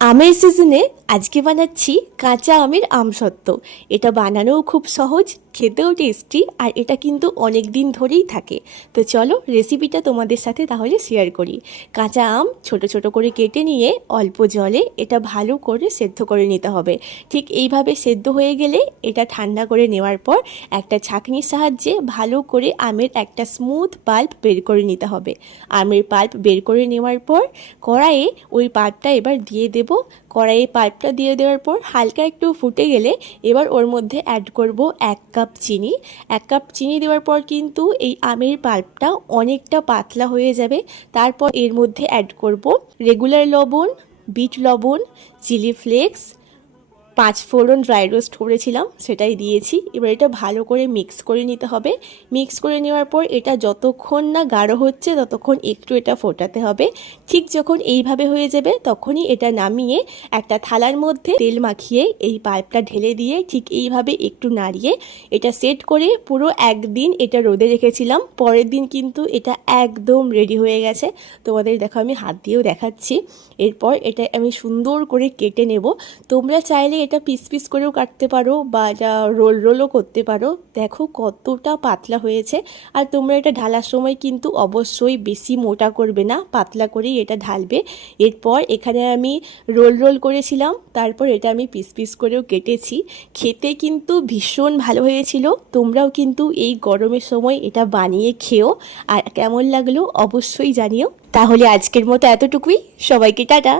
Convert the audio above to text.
আমের সিজনে আজকে বানাচ্ছি কাঁচা আমের আমসত্ত্ব। এটা বানানোও খুব সহজ, খেতেও টেস্টি, আর এটা কিন্তু অনেক দিন ধরেই থাকে। তো চলো রেসিপিটা তোমাদের সাথে তাহলে শেয়ার করি। কাঁচা আম ছোট ছোট করে কেটে নিয়ে অল্প জলে এটা ভালো করে সেদ্ধ করে নিতে হবে। ঠিক এইভাবে সেদ্ধ হয়ে গেলে এটা ঠান্ডা করে নেওয়ার পর একটা ছাঁকনির সাহায্যে ভালো করে আমের একটা স্মুথ পাল্প বের করে নিতে হবে। আমের পাল্প বের করে নেওয়ার পর কড়াইয়ে ওই পাল্পটা এবার দিয়ে দেব। কড়াইয়ে পাল্পটা দিয়ে দেওয়ার পর হালকা একটু ফুটে গেলে এবার ওর মধ্যে অ্যাড করব 1 কাপ চিনি। 1 কাপ চিনি দেওয়ার পর কিন্তু এই আমের পাল্পটা অনেকটা পাতলা হয়ে যাবে। তারপর এর মধ্যে অ্যাড করব রেগুলার লবণ, বিট লবণ, চিলি ফ্লেক্স, 5 ফোড়ন ড্রাই রোস্ট করেছিলাম সেটাই দিয়েছি। এবার এটা ভালো করে মিক্স করে নিতে হবে। মিক্স করে নেওয়ার পর এটা যতক্ষণ না গাঢ় হচ্ছে ততক্ষণ একটু এটা ফোটাতে হবে। ঠিক যখন এইভাবে হয়ে যাবে তখনই এটা নামিয়ে একটা থালার মধ্যে তেল মাখিয়ে এই পাল্পটা ঢেলে দিয়ে ঠিক এইভাবে একটু নাড়িয়ে এটা সেট করে পুরো একদিন এটা রোদে রেখেছিলাম। পরের দিন কিন্তু এটা একদম রেডি হয়ে গেছে। তোমাদের দেখো আমি হাত দিয়েও দেখাচ্ছি। এরপর এটা আমি সুন্দর করে কেটে নেব। তোমরা চাইলে এটা পিস পিস করেও কাটতে পারো বা এটা রোল রোলও করতে পারো। দেখো কতটা পাতলা হয়েছে। আর তোমরা এটা ঢালার সময় কিন্তু অবশ্যই বেশি মোটা করবে না, পাতলা করেই এটা ঢালবে। এরপর এখানে আমি রোল রোল করেছিলাম, তারপর এটা আমি পিস পিস করেও কেটেছি। খেতে কিন্তু ভীষণ ভালো হয়েছিল। তোমরাও কিন্তু এই গরমের সময় এটা বানিয়ে খেও, আর কেমন লাগলো অবশ্যই জানিও। তাহলে আজকের মতো এতটুকুই। সবাইকে টাটা।